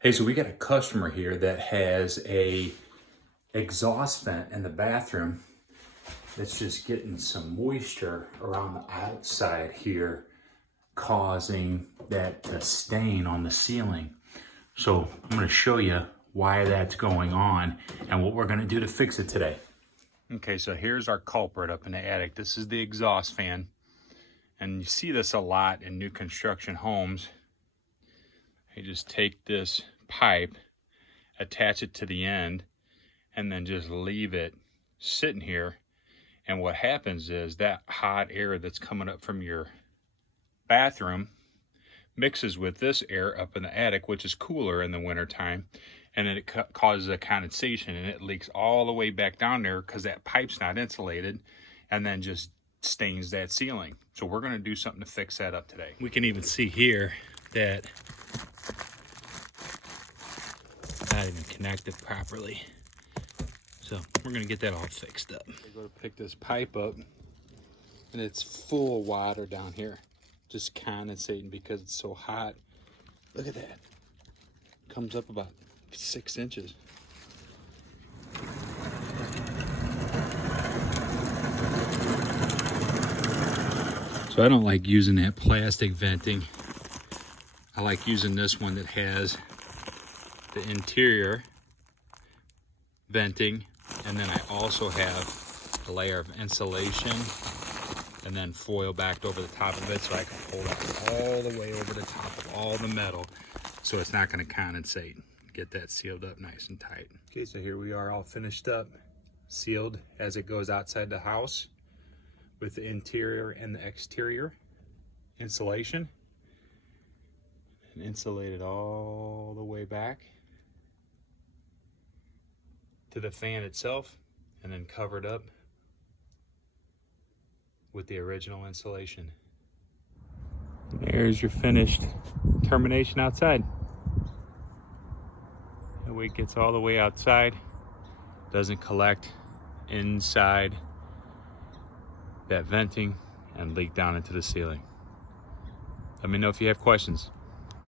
Hey, so we got a customer here that has a exhaust vent in the bathroom that's just getting some moisture around the outside here, causing that stain on the ceiling. So I'm going to show you why that's going on and what we're going to do to fix it today. Okay, so here's our culprit up in the attic. This is the exhaust fan, and you see this a lot in new construction homes. You just take this pipe, attach it to the end, and then just leave it sitting here. And what happens is that hot air that's coming up from your bathroom mixes with this air up in the attic, which is cooler in the wintertime, and then it causes a condensation, and it leaks all the way back down there because that pipe's not insulated, and then just stains that ceiling. So we're going to do something to fix that up today. We can even see here that not even connected properly. So we're gonna get that all fixed up. I go to pick this pipe up, and it's full of water down here, just condensating because it's so hot. Look at that. Comes up about 6 inches. So I don't like using that plastic venting. I like using this one that has the interior venting, and then I also have a layer of insulation and then foil backed over the top of it so I can pull that all the way over the top of all the metal so it's not going to condensate. Get that sealed up nice and tight. Okay, so here we are all finished up, sealed as it goes outside the house with the interior and the exterior insulation, and insulated all the way back to the fan itself, and then covered up with the original insulation. There's your finished termination outside. That way it gets all the way outside, doesn't collect inside that venting and leak down into the ceiling. Let me know if you have questions.